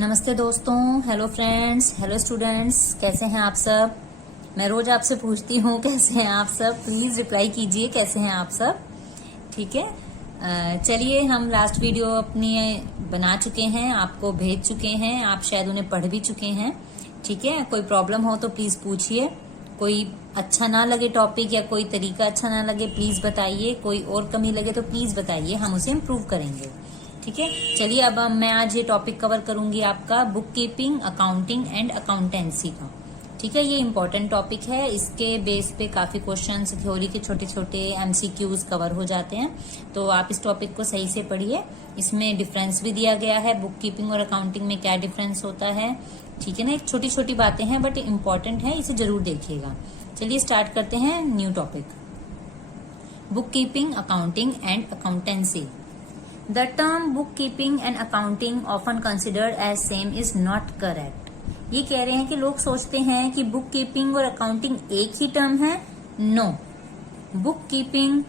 नमस्ते दोस्तों, hello friends, hello students, कैसे हैं आप सब। मैं रोज आपसे पूछती हूँ कैसे हैं आप सब। प्लीज रिप्लाई कीजिए कैसे हैं आप सब। ठीक है, चलिए हम लास्ट वीडियो अपनी बना चुके हैं, आपको भेज चुके हैं, आप शायद उन्हें पढ़ भी चुके हैं। ठीक है, कोई प्रॉब्लम हो तो प्लीज पूछिए। कोई अच्छा ना लगे टॉपिक या कोई तरीका अच्छा ना लगे प्लीज बताइए। कोई और कमी लगे तो प्लीज बताइए, हम उसे इम्प्रूव करेंगे। ठीक है, चलिए अब मैं आज ये टॉपिक कवर करूंगी आपका book keeping, accounting and accountancy का। ठीक है, ये इंपॉर्टेंट टॉपिक है। इसके बेस पे काफी क्वेश्चंस, थ्योरी के छोटे छोटे एमसीक्यूज कवर हो जाते हैं। तो आप इस टॉपिक को सही से पढ़िए। इसमें डिफरेंस भी दिया गया है, बुक कीपिंग और अकाउंटिंग में क्या डिफरेंस होता है। ठीक है ना, एक छोटी छोटी बातें हैं बट इम्पोर्टेंट है, इसे जरूर देखिएगा। चलिए स्टार्ट करते हैं new topic, book keeping, accounting and accountancy. The term bookkeeping and accounting often considered as same is not correct. ये कह रहे हैं कि लोग सोचते हैं कि बुक कीपिंग और अकाउंटिंग एक ही टर्म है। नो, बुक कीपिंग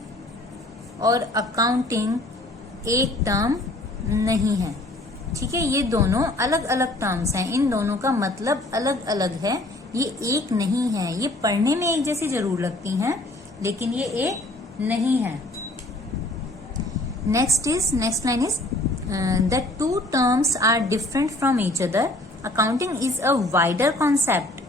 और अकाउंटिंग एक टर्म नहीं है। ठीक है, ये दोनों अलग अलग टर्म्स हैं, इन दोनों का मतलब अलग अलग है, ये एक नहीं है। ये पढ़ने में एक जैसी जरूर लगती हैं लेकिन ये एक नहीं है। Next line is the two terms are different from each other. Accounting is a wider concept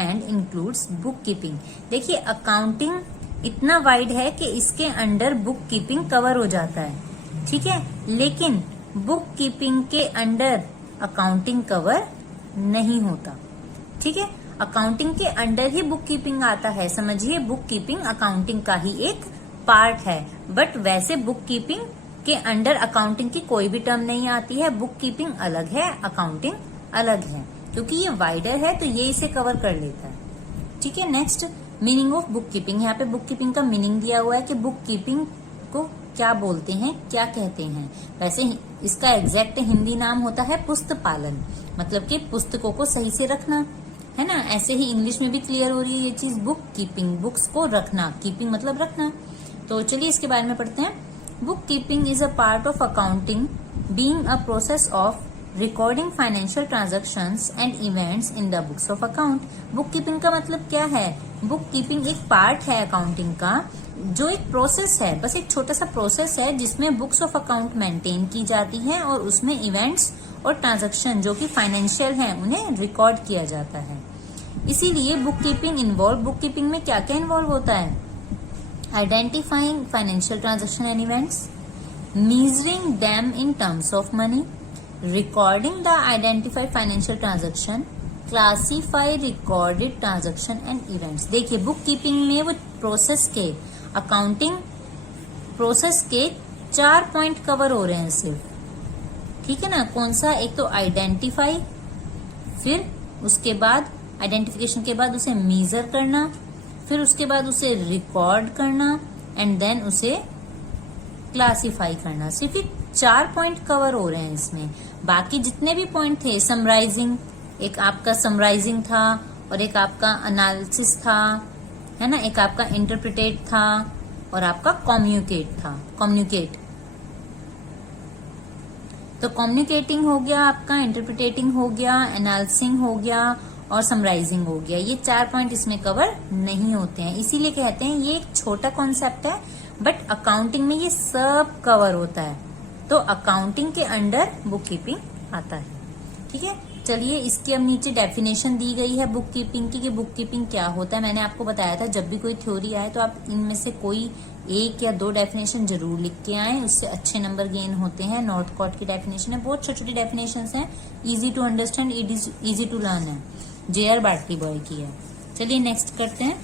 and includes bookkeeping. देखिए, अकाउंटिंग इतना वाइड है कि इसके अंडर बुक कीपिंग कवर हो जाता है। ठीक है, लेकिन बुक कीपिंग के अंडर अकाउंटिंग कवर नहीं होता। ठीक है, अकाउंटिंग के अंडर ही बुक कीपिंग आता है। समझिए, बुक कीपिंग अकाउंटिंग का ही एक पार्ट है, बट वैसे बुक कीपिंग के अंडर अकाउंटिंग की कोई भी टर्म नहीं आती है। बुक कीपिंग अलग है, अकाउंटिंग अलग है, क्योंकि ये वाइडर है तो ये इसे कवर कर लेता है। ठीक है, next, meaning of book keeping. यहाँ पे बुक कीपिंग का मीनिंग दिया हुआ है कि बुक कीपिंग को क्या बोलते हैं, क्या कहते हैं। वैसे इसका एग्जैक्ट हिंदी नाम होता है पुस्तक पालन, मतलब कि पुस्तकों को सही से रखना, है ना। ऐसे ही इंग्लिश में भी क्लियर हो रही है ये चीज, बुक कीपिंग, बुक्स को रखना, कीपिंग मतलब रखना। तो चलिए इसके बारे में पढ़ते हैं। Book keeping is a part of accounting, being a process of recording financial transactions and events in the books of account. Book keeping का मतलब क्या है? बुक कीपिंग एक पार्ट है अकाउंटिंग का, जो एक प्रोसेस है, बस एक छोटा सा प्रोसेस है जिसमें बुक्स ऑफ अकाउंट मेंटेन की जाती है और उसमें इवेंट्स और ट्रांजैक्शन जो कि फाइनेंशियल हैं उन्हें रिकॉर्ड किया जाता है। इसीलिए बुक कीपिंग में क्या क्या इन्वॉल्व होता है? Identifying financial transaction and events, measuring them in terms of money, recording the identified financial transaction, classify recorded transaction and events। देखिए, बुक कीपिंग में वो प्रोसेस के, अकाउंटिंग प्रोसेस के 4 पॉइंट कवर हो रहे हैं सिर्फ। ठीक है ना, कौन सा? एक तो आइडेंटिफाई, फिर उसके बाद आइडेंटिफिकेशन के बाद उसे मेजर करना, फिर उसके बाद उसे रिकॉर्ड करना एंड देन उसे क्लासिफाई करना। सिर्फ 4 पॉइंट कवर हो रहे हैं इसमें। बाकी जितने भी पॉइंट थे, समराइजिंग, एक आपका समराइजिंग था और एक आपका एनालिसिस था, है ना, एक आपका इंटरप्रिटेट था और आपका कम्युनिकेट था। तो कम्युनिकेटिंग हो गया आपका, इंटरप्रिटेटिंग हो गया, एनालिसिंग हो गया और समराइजिंग हो गया। ये 4 पॉइंट इसमें कवर नहीं होते हैं, इसीलिए कहते हैं ये एक छोटा कॉन्सेप्ट है, बट अकाउंटिंग में ये सब कवर होता है। तो अकाउंटिंग के अंडर बुक कीपिंग आता है। ठीक है, चलिए इसकी अब नीचे डेफिनेशन दी गई है बुक कीपिंग की, कि बुक कीपिंग क्या होता है। मैंने आपको बताया था जब भी कोई थ्योरी आए तो आप इनमें से कोई 1 या 2 डेफिनेशन जरूर लिख के आए, उससे अच्छे नंबर गेन होते हैं। नॉर्थ कॉट की डेफिनेशन है, बहुत छोटी छोटी डेफिनेशन है, easy to understand, easy to learn है, JR बाटली बॉय की है। चलिए नेक्स्ट करते हैं।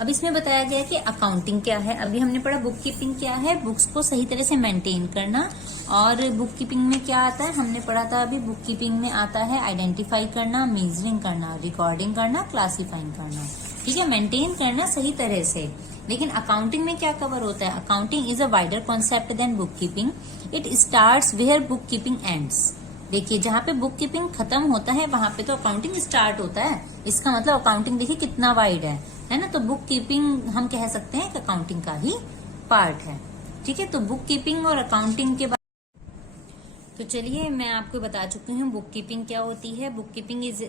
अब इसमें बताया गया कि अकाउंटिंग क्या है। अभी हमने पढ़ा बुक कीपिंग क्या है, बुक्स को सही तरह से मेंटेन करना। और बुक कीपिंग में क्या आता है, हमने पढ़ा था अभी, बुक कीपिंग में आता है आइडेंटिफाई करना, मेजरिंग करना, रिकॉर्डिंग करना, क्लासिफाइंग करना। ठीक है, मेंटेन करना सही तरह से। लेकिन अकाउंटिंग में क्या कवर होता है? Accounting is a wider concept than book keeping. It starts where book keeping ends. देखिए, जहाँ पे बुक कीपिंग खत्म होता है वहां पे तो अकाउंटिंग स्टार्ट होता है। इसका मतलब अकाउंटिंग देखिए कितना वाइड है ना। तो बुक कीपिंग हम कह सकते हैं कि अकाउंटिंग का ही पार्ट है। ठीक है, तो बुक कीपिंग और अकाउंटिंग के तो चलिए मैं आपको बता चुकी हूँ बुक कीपिंग क्या होती है। Book keeping is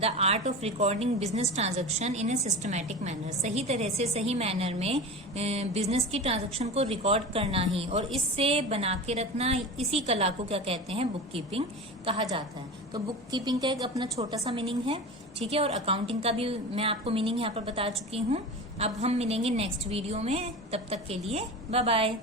the art of recording business transaction in A systematic manner. सही तरह से सही मैनर में बिजनेस की ट्रांजैक्शन को रिकॉर्ड करना ही और इससे बना के रखना, इसी कला को क्या कहते हैं, बुक कीपिंग कहा जाता है। तो बुक कीपिंग का एक अपना छोटा सा मीनिंग है, ठीक है। और अकाउंटिंग का भी मैं आपको मीनिंग यहाँ पर बता चुकी हूँ। अब हम मिलेंगे नेक्स्ट वीडियो में, तब तक के लिए बाय बाय।